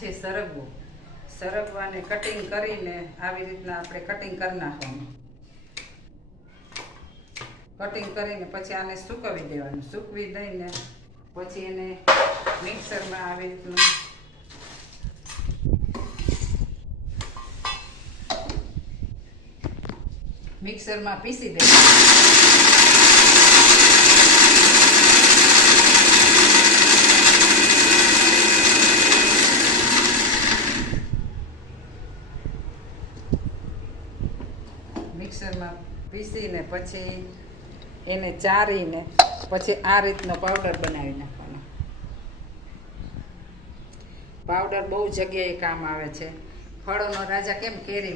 છે સરગવો. સરગવાને કટિંગ કરીને આવી રીતના આપણે કટિંગ કરી નાખવાનું. કટિંગ કરીને પછી આને સૂકવી દેવાનું. સૂકવી દઈને પછી એને મિક્સરમાં આવી રીતનું મિક્સરમાં પીસી દેવાનું. મિક્સરમાં પીસીને પછી એને ચારીને પછી આ રીતનો પાવડર બનાવી નાખવાનો. પાવડર બહુ જગ્યાએ કામ આવે છે. ફળોનો રાજા કેમ કેરી